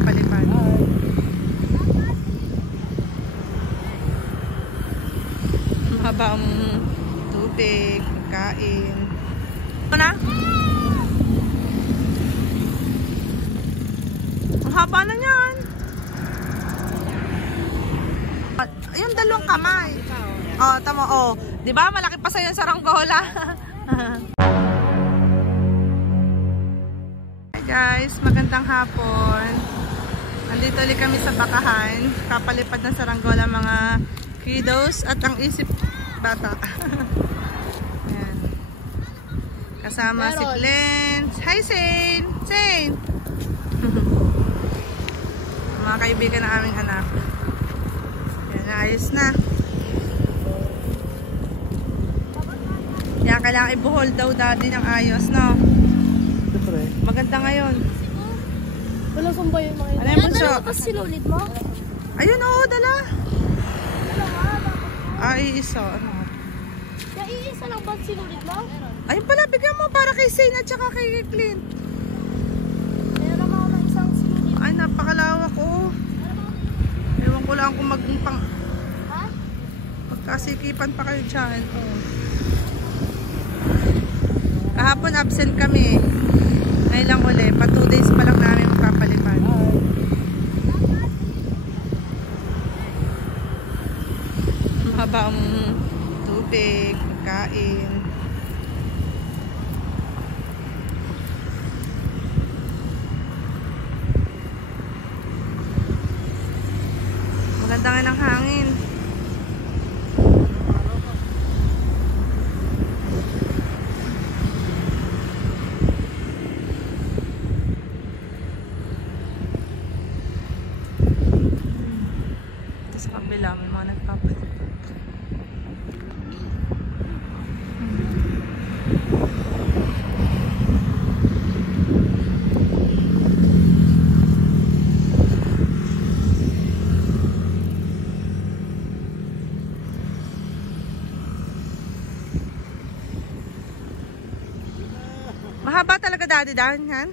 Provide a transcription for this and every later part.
magpapalipad. Mahabang tubig, kain. Ano na? Ang haba na niyan. Yung dalawang kamay. Oh, tama. Oh, 'di ba? Malaki pa sa yung saranggola. Hi guys, magandang hapon. Nandito ulit kami sa bakahan. Kapalipad ng saranggola mga kiddos at ang isip bata. Ayan. Kasama si Glens. Hi Zane! Zane! Mga kaibigan ng aming anak. Ayan, ayos na. Kaya kailangan ibuhol daw daddy ng ayos, no? Maganda ngayon. Wala saan ba yung mga ito? Ano yung bunso? Dala mo sinulid mo? Ayun, oo, dala. Iisa. Ano? Kaya iisa lang ba sinulid mo? Ayun pala, bigyan mo para kay Zane at saka kay Clint. Kaya naman ako ng isang sinulid. Ay, napakalawak, oh. Ewan ko lang kung Ha? magkasikipan pa kayo dyan. Oh. Kahapon absent kami. Ngayon lang uli. Pa 2 days pa lang namin magpapalipad. Mahabang tubig, kain. Maganda nga ng hangin. Sa kabila may mga nagpapalipad. Mahaba talaga daddy yan.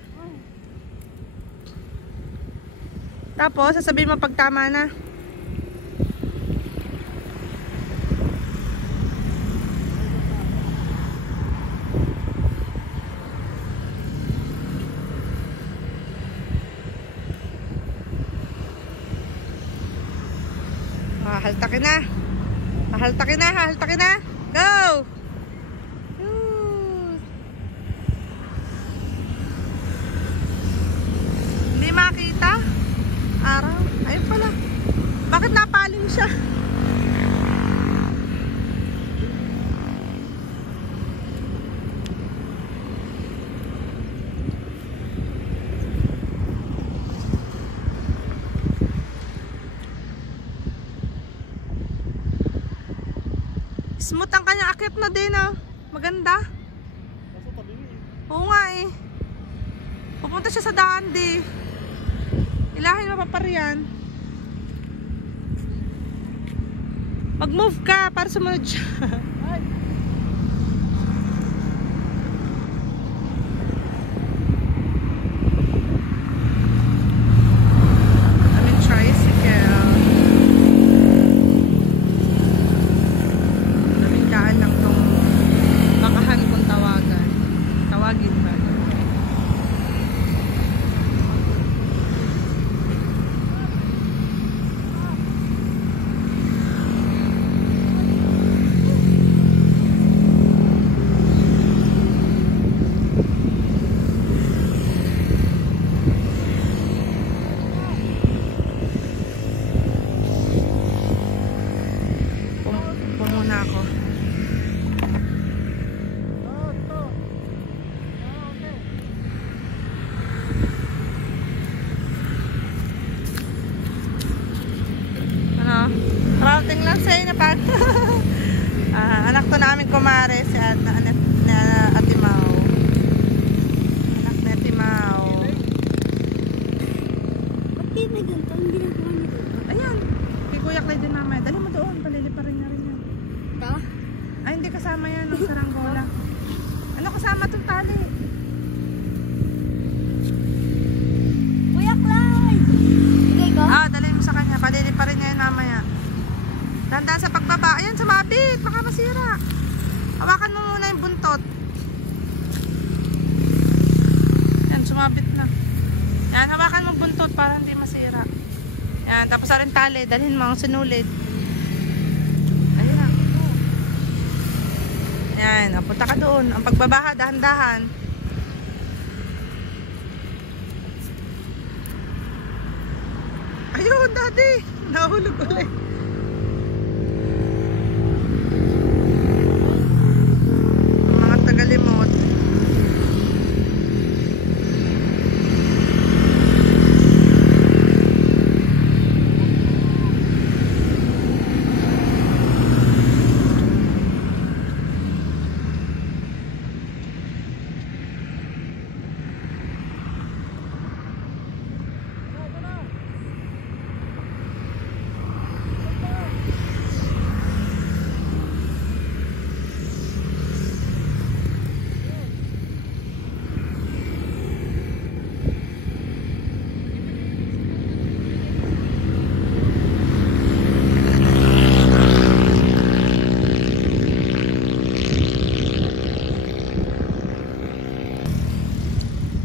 Tapos sasabihin mo pag tama na. Haltakin na. Haltakin na, haltakin na. Go! Hindi makita. Araw. Ayun pala. Bakit napaling siya? Smooth ang kanya akit na din, oh. Maganda. Oo nga eh. Pupunta siya sa daan di. Ilahin mapapariyan. Mag-move ka para sumunod siya. Routing lang sa'yo na pag anak to namin kumare si Ate Mau. Anak ni Ate Mau. Ba't di may ganito? Ang ginagawa nito? Ayan, kay Kuya Clay din mamaya. Dali mo doon, paliliparin na rin yan. Ito? Ay, hindi kasama yan ng saranggola. Ano kasama itong tali? Kuya Clay! Daddy, baka masira. Hawakan mo muna yung buntot. Yan, sumabit na. Yan, hawakan mo buntot para hindi masira. Yan, tapos rin tali. Dalhin mo ang sinulid. Ayan. Yan, punta ka doon. Ang pagbabaha, dahan-dahan. Ayun, Daddy. Nahulog ulit. Mga tagalimot.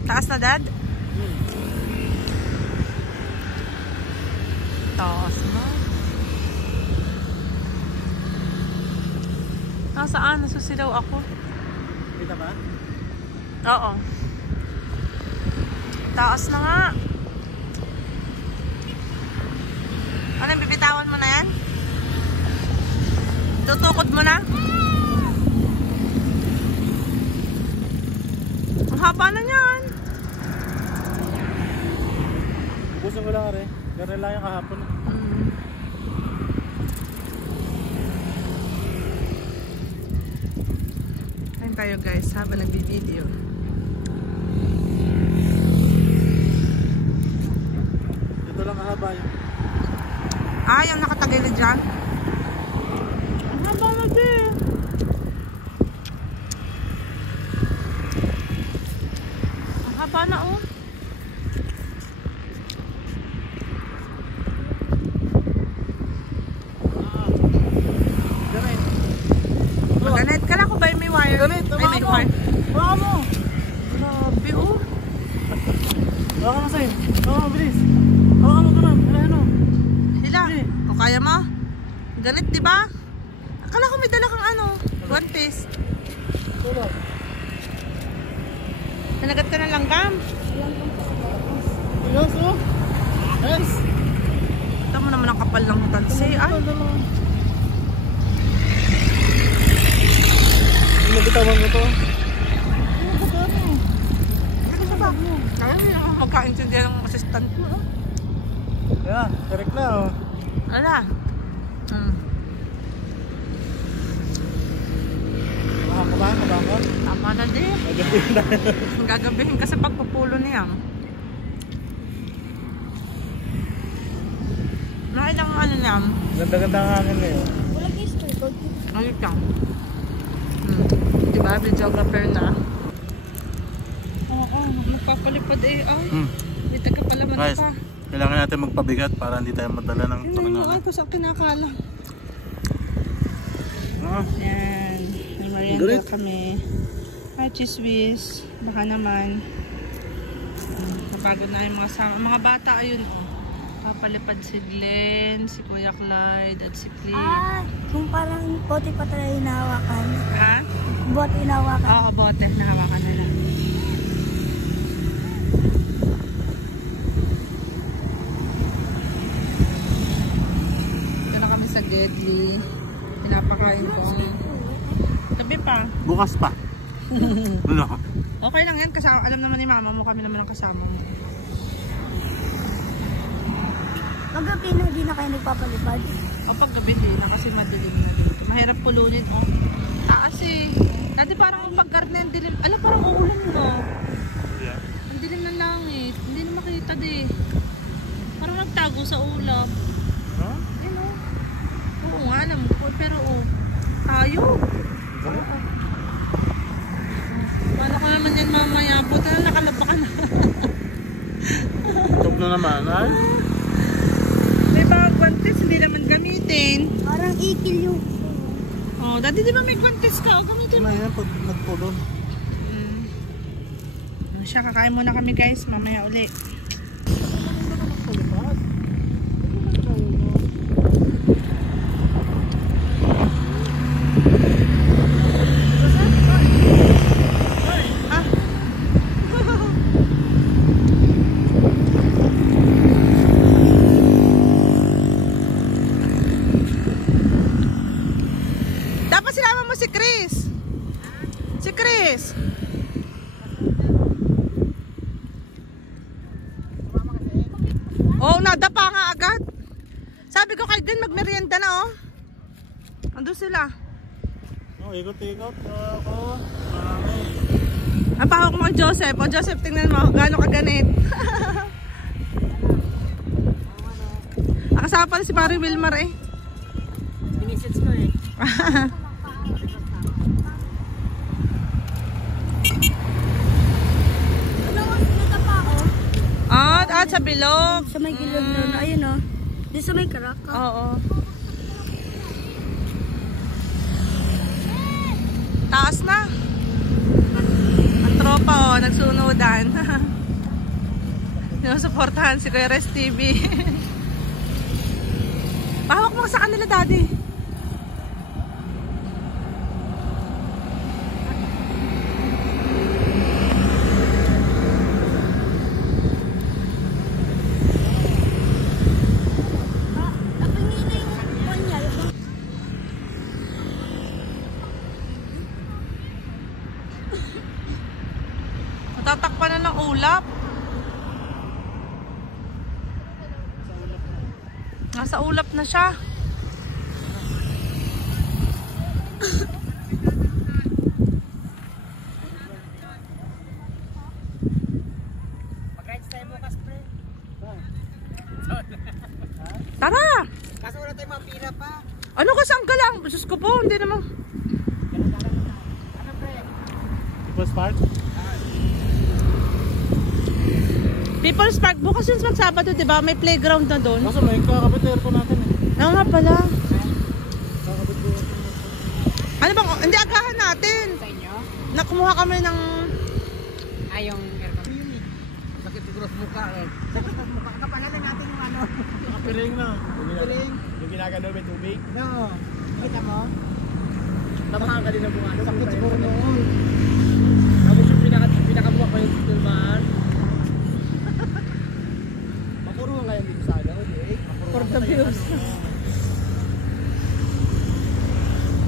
Taas na, Dad? Taas na. Nasaan? Nasusilaw ako. Kita ba? Oo. Taas na nga. Ano, bibitawan mo na yan? Tutukod mo na? Ang haba na yan. Gusto ko lang rin. Ganun lang yung kahapon. Kain tayo guys habang nagbi-video. Ito lang kahaba yun. Ah, yung nakatagilid dyan. Ang haba na din. Ang haba na oh. Ganit. Kala ko ba may wire? Ganit, ay, may wire. Baka mo! Grabe oh. Baka mo sa'yo. Baka mo, bilis. Baka mo ka na. Ano? Hila. O kaya mo? Ganit, di ba? Akala ko may dala kang ano, one piece. Wala. Nanagat ka ng langgam. Yes, oh. Yes. Ito mo naman ang kapal ng tansi. Ay. Nabitawan ko to. Ano ba? Kaya niya magkaintindihan ng assistant ko. Yeah, correct na oh. Ala. Makakabahan ka ba ako? Tama na din. Nagabihin na. Gagabihin ka sa pagpupulo niya. Nakailang ano niya. Ganda-ganda ang hangin na yun. Wala kayo started. Ayun ka. Diba? Videographer na. Oo, magpapalipad eh. Ay, dito ka pala man Guys, pa. kailangan natin magpabigat para hindi tayo madala ng Yun tulingan. ay ko sa kinakala. Ah, Yan. May merienda Galit. kami. Ay, chiswis. Baka naman. Napagod na yung mga bata. Ayun oh. Papalipad si Glenn, si Kuya Clyde, at si Cleve. Ah, yung parang bote pa tayo hinahawakan. Ha? Bote hinahawakan. Oo, bote. Nahawakan nila. Ito na kami sa Gedli. Pinapakain ko. Tabi pa. bukas pa. Ano? Okay lang yan. Kasama, alam naman ni mama mo kami naman ang kasama mo. Magabi na hindi na kayo nagpapalipad. O pag gabi din na kasi madilim na dito. Mahirap pulunin oh. Taas eh. Dati parang pag garden dilim. Alam parang uulan na. Yeah. Ang dilim ng langit. Hindi na makita di. Parang nagtago sa ulap. Huh? Ayun oh. Oo nga alam ko. Pero oh. Tayo. Paano ko naman yan mamaya? Buta na nakalaba ka na. Tog na naman, ay? May bag guantes, hindi naman gamitin. Parang ikil yung... Oh, dati di ba may contest ka? O, gamitin mo. Yan, pag nagpulo. Siya, kakain muna kami guys. Mamaya uli. Dapat sinama mo si Chris. Si Chris. Oh, nadapa nga agad. Sabi ko kay Glenn magmerienda na oh. Ando sila. Oh, ikot-ikot ako. Ang pahawak mo kay Joseph. O Joseph, tingnan mo. Gaano kaganit. Akasama pala si Barry Wilmar eh. Binisits ko eh. At sa bilog. Sa may gilid na, ayun o. Di sa may karaka. Oo. Taas na. Ang tropa oh, nagsunodan. Sinusuportahan si Kuya Res TV. Pahawak mo sa kanila, Daddy. Tatakpan na ng ulap. Nasa ulap na siya. Mag-rides tayo bukas, pre. Tara! Kaso wala tayong mga pira pa. Ano kasang ka lang? Diyos ko po, hindi naman. Ano, pre? People's Park? People's Park, bukas yun sa Sabado, di ba? May playground na doon. Kaso may kakabit po natin eh. Oo nga pala. Kakabit po. Ano bang, hindi agahan natin. Sa inyo? Nakumuha kami ng... Yung aircon. Yun eh. Bakit siguro sa mukha eh. Bakit sa mukha? Kapalalan natin yung ano. Nakapiring na. Piring? Yung ginagano may tubig. No. Kita mo? Tamahan ka din ng bungano. Sakit siguro noon. Tapos yung pinakabuka pa yung tulman. Mapuro nga yung dito sa ano. For the views.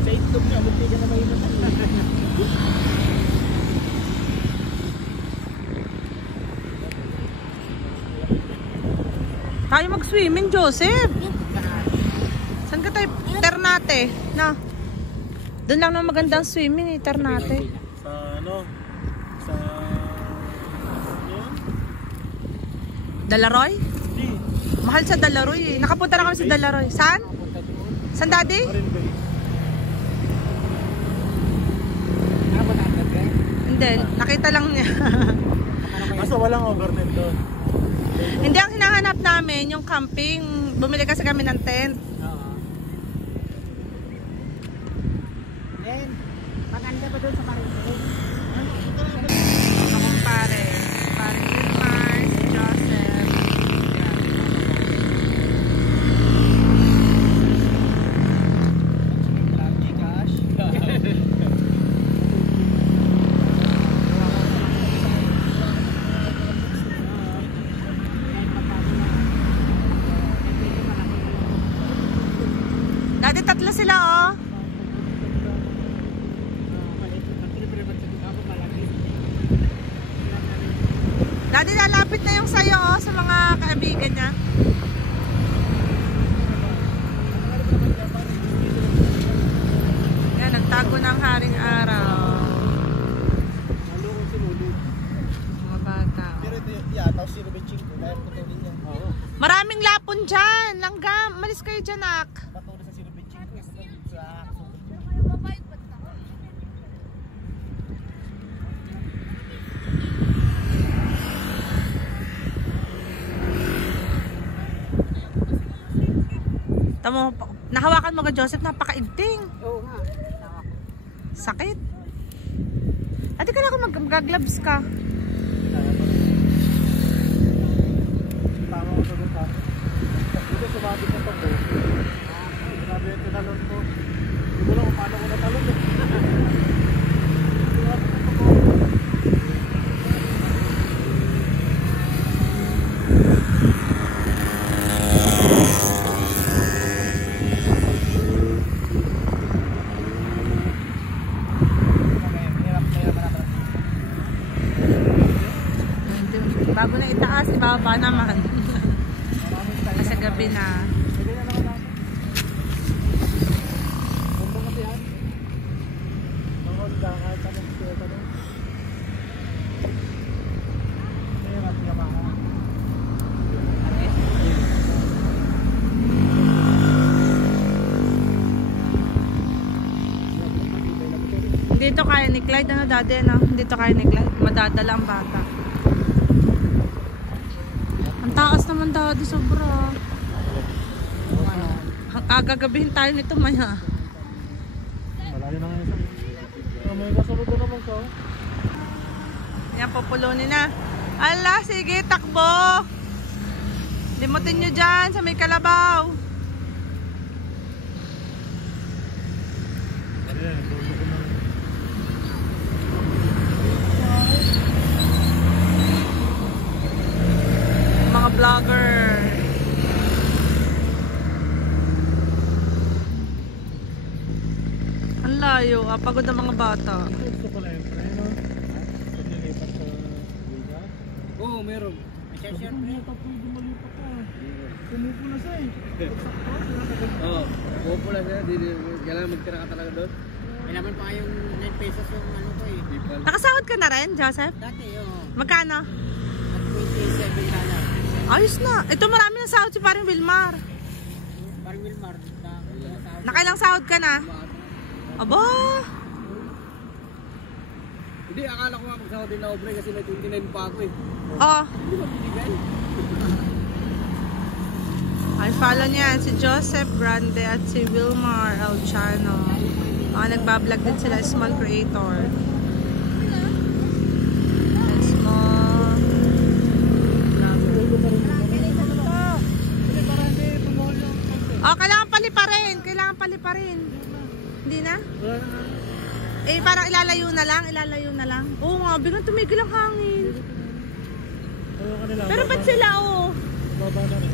Sa itlog niya, munti ka na mahimot. Tayo mag-swimming, Joseph. Saan ka tayo? Ternate. Na. Doon lang na magandang swimming eh, Ternate. Sa ano? Sa... Yun? Dalaroy? Hindi. Mahal sa Dalaroy eh. Nakapunta na kami sa Dalaroy. Saan? Saan, Daddy? Marin Bay. Hindi, nakita lang niya. Kaso walang overnight doon. Hindi, ang hinahanap namin yung camping. Bumili kasi kami ng tent. Oo. Then, maganda ba doon sa Marinbay? Mga kumpare. Paring Wilmar, si Joseph. Yan. Dati tatlo sila oh. Dati lalapit na yung sayo oh, sa mga kaibigan niya. Yan, nagtago ng haring araw. Mga bata. Pero ito yata, si Rubichin ko. Kaya patuloy niya. Oo. Maraming lapon dyan. Langgam, malis kayo dyan, nak. Patuloy sa si Rubichin ko. Sa Tamo, nahawakan mo ka, Joseph, napakaigting. Oo nga. Sakit. Ate ka na ako mag-gloves ka. Tama ko sa buka. Dito sumabit na ito ko. Sinabi yung tinalon ko. Hindi ko lang kung paano ko natalon eh. Sumabit na ito ko. Bago na itaas, ibaba naman. Kasi gabi na. Dito kaya ni Clyde, ano dati, no? Dito kaya ni Clyde, madadala ang bata. Ang taas naman dati, sobra. Gagabihin tayo nito, maya. Malayo na ngayon sa... May kasunod na naman ka. Yan, pupulunin na. Ala, sige, takbo. Limutin nyo dyan sa may kalabaw. Ayan, dulo ko na. Mga vlogger. Ang layo, pagod ang mga bata. Gusto ko lang yung preno. Paglilipat sa Vega. Oo, meron. Pwede malipat ka. Kumupo na siya eh. Oo, pupo lang siya. Kailangan magtira ka talaga doon. May naman pa yung 9 pesos yung ano ko eh. Nakasahod ka na rin, Joseph? Dati yun. Magkano? At 27 ka lang. Ayos na. Ito marami ng sahod si parang Wilmar. Parang Wilmar. Nakailang sahod ka na? Aba! Hindi, akala ko nga magsahod din na obre kasi may 29 pa ako eh. Oh. Hindi ba binigay? Ay, follow niyan si Joseph Grande at si Wilmar Elchano. Mga nagbablog din sila, small creator. Small oh, kailangan paliparin. Kailangan paliparin. Hindi na? Eh, parang ilalayo na lang. Ilalayo na lang. Oo nga, biglang tumigil ang hangin. Pero ba't sila, oh? Baba na rin.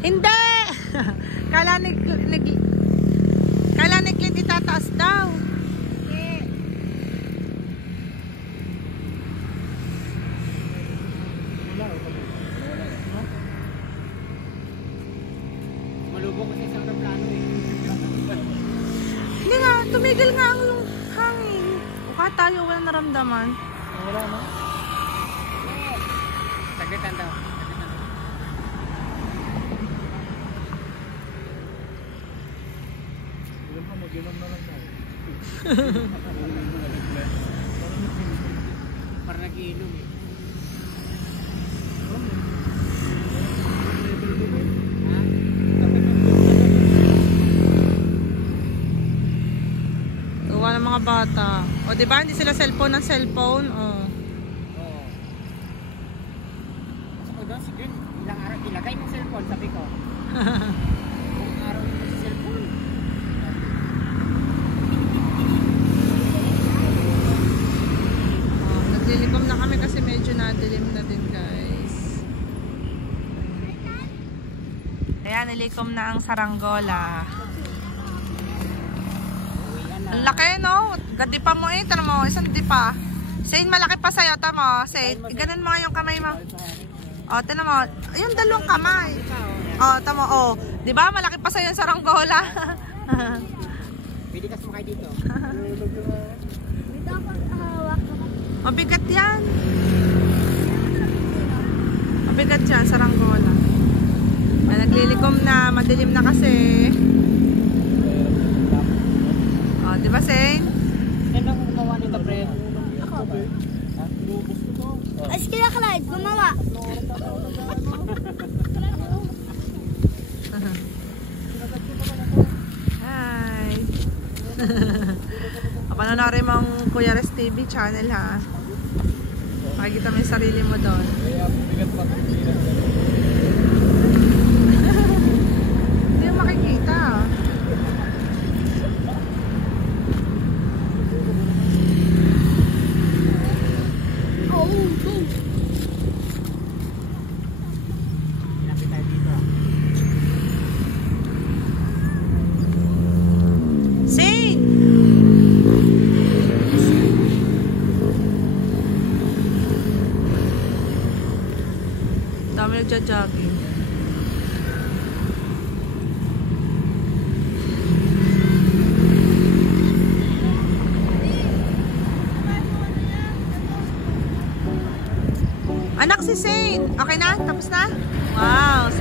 Hindi! Kala ni Clint itataas daw. Malubog kasi sa aeroplano eh. Hindi nga, tumigil nga ang yung hangin. Mukha tayo, wala naramdaman. Wala na. Sagitan daw. Ilan pa, mag-inom na lang tayo. Parang nag-iinom eh. Tuwa ng mga bata. O, diba? Hindi sila cellphone ng cellphone. O. Oo. Kasi ko doon, sige, ilang araw, ilagay mo cellphone, sabi ko. Ilang araw mo sa cellphone. Naglilikom na kami kasi medyo nadilim na din, guys. Ayan, nilikom na ang saranggola. Ang laki, no? Gadipa mo eh. Tara mo, isang dipa. Sain, malaki pa sa'yo. Tama mo, Sain. Ganun mo nga yung kamay mo. O, tala mo. Yung dalawang kamay. O, tama mo. O, diba? Malaki pa sa'yo yung saranggola. Pwede ka sumakay dito. Mabigat yan. Mabigat yan, saranggola. Naglilikom na. Madilim na kasi. O, diba, Sain? Ganda kung gumawa nito, Fred. Ako ba? Lubos ko to. Ay, kaya Clyde, gumawa. Panoorin mo ang Kuya Res TV channel ha. Makikita mo yung sarili mo doon. Kaya bigat pa. Hindi mo makikita. Lapit tayo dito. Sing! Dami nagja-jogging. Anak si Saint. Okay na? Tapos na? Wow,